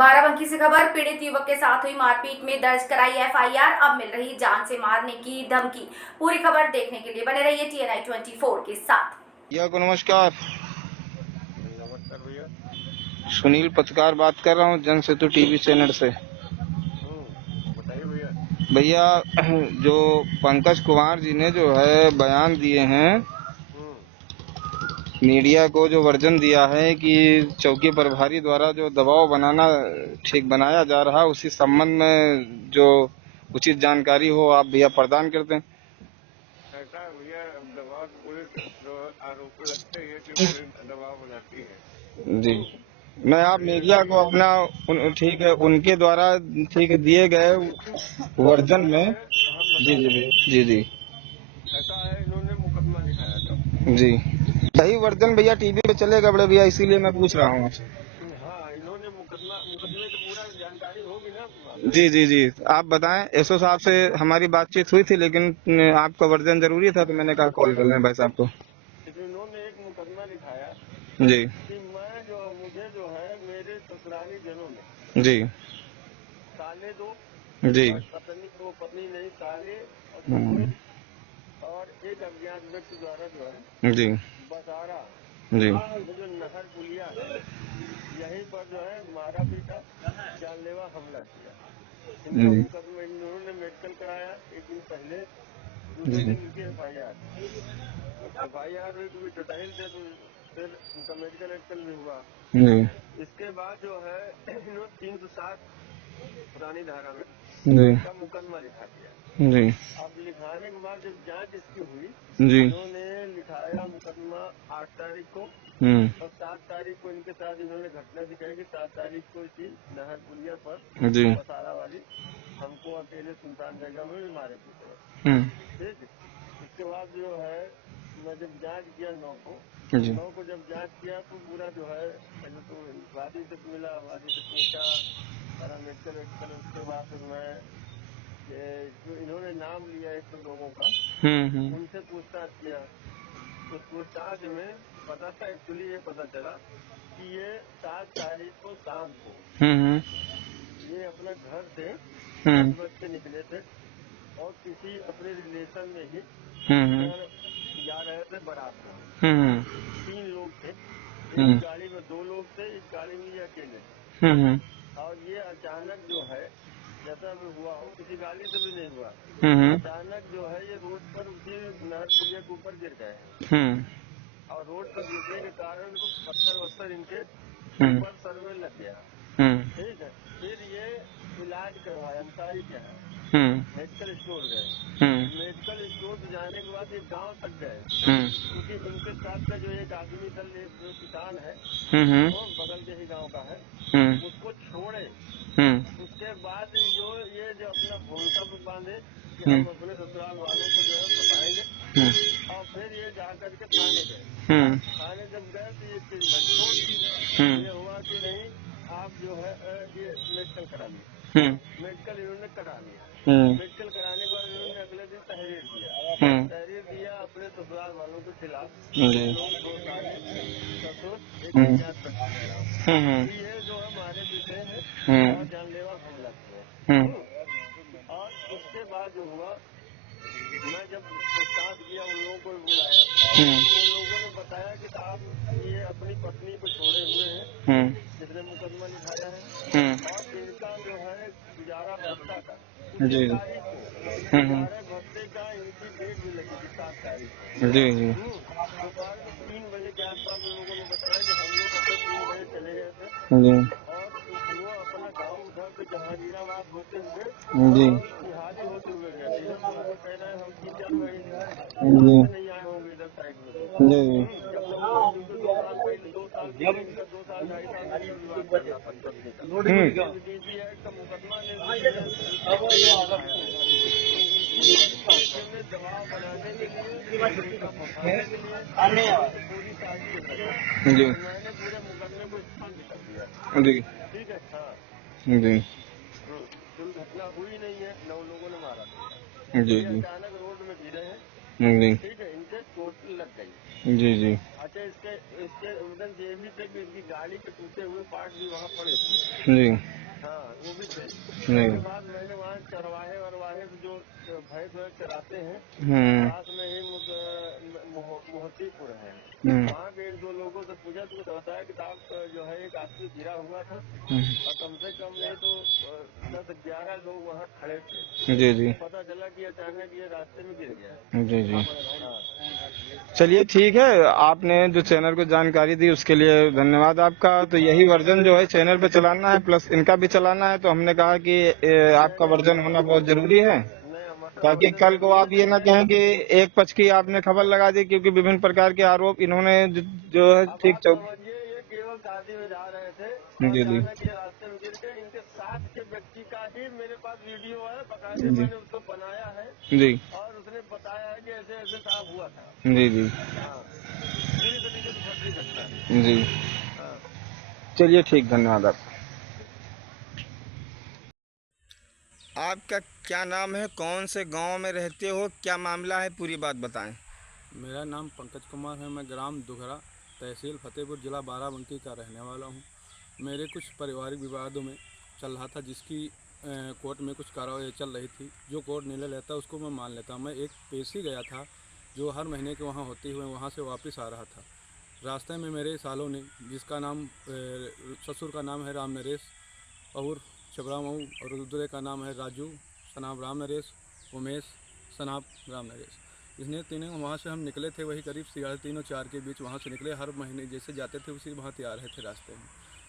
बाराबंकी से खबर। पीड़ित युवक के साथ हुई मारपीट में दर्ज कराई एफआईआर, अब मिल रही जान से मारने की धमकी। पूरी खबर देखने के लिए बने रहिए TNI 24 के साथ। भैया को नमस्कार। नमस्कार भैया। सुनील पत्रकार बात कर रहा हूँ जन सेतु टीवी चैनल से। बताइए भैया। भैया जो पंकज कुमार जी ने जो है बयान दिए हैं, मीडिया को जो वर्जन दिया है कि चौकी प्रभारी द्वारा जो दबाव बनाना ठीक बनाया जा रहा है, उसी संबंध में जो उचित जानकारी हो आप भैया प्रदान कर दें। ऐसा भैया दबाव पुलिस जो आरोप लगते हैं कि पुलिस दबाव बनाती है। जी, मैं आप मीडिया को अपना ठीक है उनके द्वारा ठीक दिए गए वर्जन में। जी जी जी जी ऐसा है, इन्होंने मुकदमा लिखाया था। जी, सही वर्जन भैया टीवी पे चलेगा बड़े भैया, इसीलिए मैं पूछ रहा हूँ आपसे। हाँ, इन्होंने मुकदमे की पूरा जानकारी होगी ना आपके पास। जी जी जी, आप बताएं। एसओ साहब से हमारी बातचीत हुई थी, लेकिन आपका वर्जन जरूरी था तो मैंने कहा कॉल कर लें भाई साहब को। इन्होंने एक मुकदमा लिखाया जी कि मुझे जो है मेरे ससुराली जनों ने जी साले दो जी और पत्नी नहीं साले और और एक अज्ञात व्यक्ति द्वारा जो है जी बसारा जी जो नहर पुलिया है यहीं पर जो है मारा पीटा जानलेवा हमला किया। इनका मुकदमा इन्होंने मेडिकल कराया एक दिन पहले, दूसरे दिन इनकी एफआईआर हुई, डिटेल थे तो फिर उनका मेडिकल एक्शन भी हुआ। इसके बाद जो है इन्होंने 307 पुरानी धारा में का मुकदमा लिखा दिया। जी अब लिखाने के बाद जब जांच इसकी हुई, जी इन्होंने लिखाया मुकदमा 8 तारीख को और 7 तारीख को इनके साथ इन्होंने घटना दिखाई कि 7 तारीख को इसी नहर पुलिया पर जी बसारा वाली हमको अकेले सुल्तान जगह में मारे पीटे। ठीक, इसके बाद जो है मैं जब जांच किया 9 को जब जांच किया तो पूरा जो है पहले तो वादी से मिला, वादी से पूछा सारा मेडिकल वेडिकल। उसके बाद फिर मैं जो इन्होंने नाम लिया एक तो लोगों का उनसे पूछताछ किया। तो पूछताछ में पता था, एक्चुअली ये पता चला कि ये 7 तारीख को शाम को ये अपना घर से 10 बज के निकले थे और किसी अपने रिलेशन में ही जा रहे थे बारात में। 3 लोग थे, एक गाड़ी में 2 लोग थे, एक गाड़ी में ये अकेले थे। और ये अचानक जो है जैसा भी हुआ हो, किसी गाड़ी से भी नहीं हुआ, अचानक जो है ये रोड पर उसी नहर पुलिया के ऊपर गिर गए और रोड पर गिरने के कारण तो पत्थर वत्थर इनके ऊपर सर में लग गया। ठीक है, फिर ये इलाज करवाया अंसारी के यहाँ, मेडिकल स्टोर गए। मेडिकल स्टोर जाने के बाद ये गांव तक गए क्योंकि इनके साथ का जो एक आदमी था जो किसान है वो बगल के ही गांव का है, उसको छोड़े। उसके बाद जो अपना भूमिका पे बांधे कि हम अपने ससुराल वालों को जो है बताएंगे और फिर ये जा करके थाने गए। थाने जब गए तो ये चीज में छोड़ दी। ये हुआ कि नहीं आप जो है ये मेडिकल करा लिया। मेडिकल इन्होंने करा लिया। मेडिकल कराने के बाद इन्होंने अगले दिन तहरीर दिया। तहरीर दिया अपने ससुराल वालों के खिलाफ। लोग 2 साले ससुर एक अज्ञात व्यक्ति के खिलाफ ये जो हमारे पीछे है और जानलेवा हमला किया। और उसके बाद जो हुआ मैं जब पूछताछ किया उन लोगों को बुलाया तो उन लोगों ने बताया कि आप ये अपनी पत्नी को छोड़े हुए हैं जिसने मुकदमा लिखाया है और इनका जो है गुजारा भत्ता का उसी तारीख को गुजारा भत्ते का इनकी डेट भी लगी थी 7 तारीख को। दोपहर को 3 बजे के आसपास उन लोगों ने बताया कि हम लोग अपने 3 बजे चले गए थे और वो अपना गाँव उधर से जहांगीराबाद होते हुए बिहारी होते हुए गए थे। तो उनको कहना है हम 3-4 महीने से नहीं आए होंगे इधर साइड में। जब तक क्योंकि 2 साल पहले 2 साल पहले इनका 2 साल 2.5 साल पहले विवाद चल रहा था पत्नी का। डीसी एक्ट का मुकदमा ने इसी परिप्रेक्ष्य में दबाव बनाने के लिए इनका फंसाने के लिए पूरी साजिश रही। मैंने पूरे मुकदमे को स्थगित कर दिया। ठीक है, हाँ दुर्घटना हुई नहीं है, 9 लोगों ने मारा था। ये अचानक रोड में गिरे हैं। ठीक है, इनके चोट लग गई। अच्छा, इसके उधर ये भी थे कि इनकी गाड़ी के टूटे हुए पार्ट भी वहाँ पड़े थे। जी हाँ, वो भी थे। जी उसके बाद मैंने वहाँ चरवाहे वरवाहे जो भैंस वैंस चराते हैं, पास में ही मोहतीपुर है। वहाँ के 1-2 लोगों से पूछा तो बताया कि साहब जो है एक आदमी गिरा हुआ था और कम से कम नहीं तो 10-11 लोग वहाँ खड़े थे। जी जी पता चला कि अचानक ये रास्ते में गिर गया। जी जी। हाँ। चलिए ठीक है, आपने जो चैनल को जानकारी दी उसके लिए धन्यवाद आपका। तो यही वर्जन जो है चैनल पे चलाना है, प्लस इनका भी चलाना है, तो हमने कहा कि आपका वर्जन होना बहुत जरूरी है, ताकि कल को आप ये ना कहें कि एक पक्ष की आपने खबर लगा दी, क्योंकि विभिन्न प्रकार के आरोप इन्होंने जो है ठीक समझिए ये केवल शादी में जा रहे थे, जी जी अचानक ये रास्ते में गिर गए। इनके साथ के व्यक्ति का ही मेरे पास वीडियो है, बकायदे मैंने उसको बनाया है जी और उसने बताया है कि ऐसे ऐसे साहब हुआ था। जी जी हाँ, पूरी तरीके से फर्जी सकता है। जी। हाँ। चलिए ठीक, धन्यवाद आपका क्या नाम है, कौन से गांव में रहते हो, क्या मामला है, पूरी बात बताएं। मेरा नाम पंकज कुमार है। मैं ग्राम दुघरा, तहसील फतेहपुर, जिला बाराबंकी का रहने वाला हूं। मेरे कुछ पारिवारिक विवादों में चल रहा था, जिसकी कोर्ट में कुछ कार्रवाई चल रही थी। जो कोर्ट निर्णय लेता उसको मैं मान लेता। मैं एक पेशी गया था जो हर महीने के वहाँ होते हुए वहाँ से वापस आ रहा था। रास्ते में मेरे सालों ने, जिसका नाम ससुर का नाम है राम नरेश और छबरा मऊ, और दूसरे का नाम है राजू सनाब राम नरेश, उमेश सनाब राम नरेश, इसने तीनों वहाँ से हम निकले थे। वही करीब 3:30-4 के बीच वहाँ से निकले। हर महीने जैसे जाते थे उसी भांति आ रहे थे रास्ते में।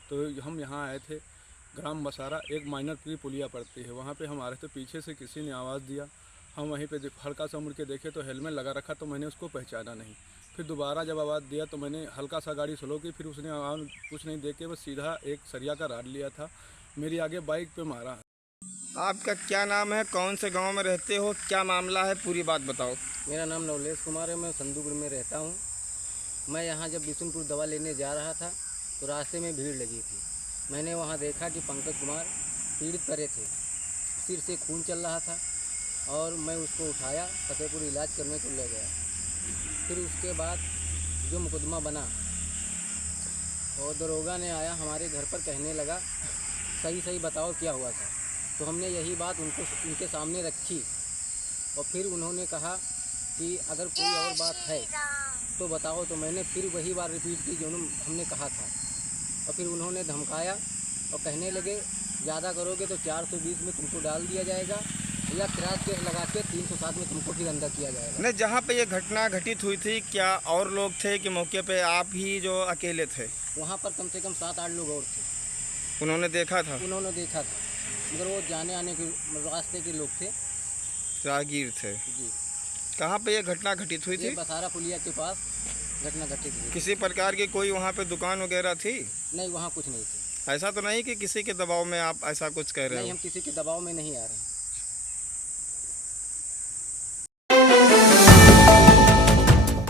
तो हम यहाँ आए थे ग्राम बसारा, एक माइनर प्री पुलिया पड़ती है, वहाँ पे हम आ रहे थे। पीछे से किसी ने आवाज़ दिया, हम वहीं पे हल्का सा मुड़ के देखे तो हेलमेट लगा रखा, तो मैंने उसको पहचाना नहीं। फिर दोबारा जब आवाज़ दिया तो मैंने हल्का सा गाड़ी स्लो की, फिर उसने कुछ नहीं देख के बस सीधा एक सरिया का राड लिया था, मेरी आगे बाइक पे मारा। आपका क्या नाम है, कौन से गांव में रहते हो, क्या मामला है, पूरी बात बताओ। मेरा नाम नवलेश कुमार है। मैं संदूपुर में रहता हूँ। मैं यहाँ जब बिशुनपुर दवा लेने जा रहा था तो रास्ते में भीड़ लगी थी। मैंने वहाँ देखा कि पंकज कुमार पीड़ित पड़े थे, सिर से खून चल रहा था और मैं उसको उठाया, फतेहपुर इलाज करने को ले गया। फिर उसके बाद जो मुकदमा बना और दरोगा ने आया हमारे घर पर, कहने लगा सही सही बताओ क्या हुआ था। तो हमने यही बात उनके सामने रखी और फिर उन्होंने कहा कि अगर कोई और बात है तो बताओ। तो मैंने फिर वही बात रिपीट की जो हमने कहा था और फिर उन्होंने धमकाया और कहने लगे ज़्यादा करोगे तो 420 में तुमको डाल दिया जाएगा या क्रॉस केस लगा के 307 में तुमको फिर अंदर किया जाएगा। नहीं, जहाँ पे ये घटना घटित हुई थी क्या और लोग थे कि मौके पे आप ही जो अकेले थे? वहाँ पर कम से कम 7-8 लोग और थे। उन्होंने देखा था? उन्होंने देखा था, मगर वो जाने आने के रास्ते के लोग थे, राहगीर थे जी। कहाँ पे ये घटना घटित हुई थी? बसारा पुलिया के पास घटना घटित हुई। किसी प्रकार की कोई वहाँ पे दुकान वगैरह थी? नहीं, वहाँ कुछ नहीं थी। ऐसा तो नहीं कि किसी के दबाव में आप ऐसा कुछ कह रहे हो? नहीं, हम किसी के दबाव में नहीं आ रहे हैं।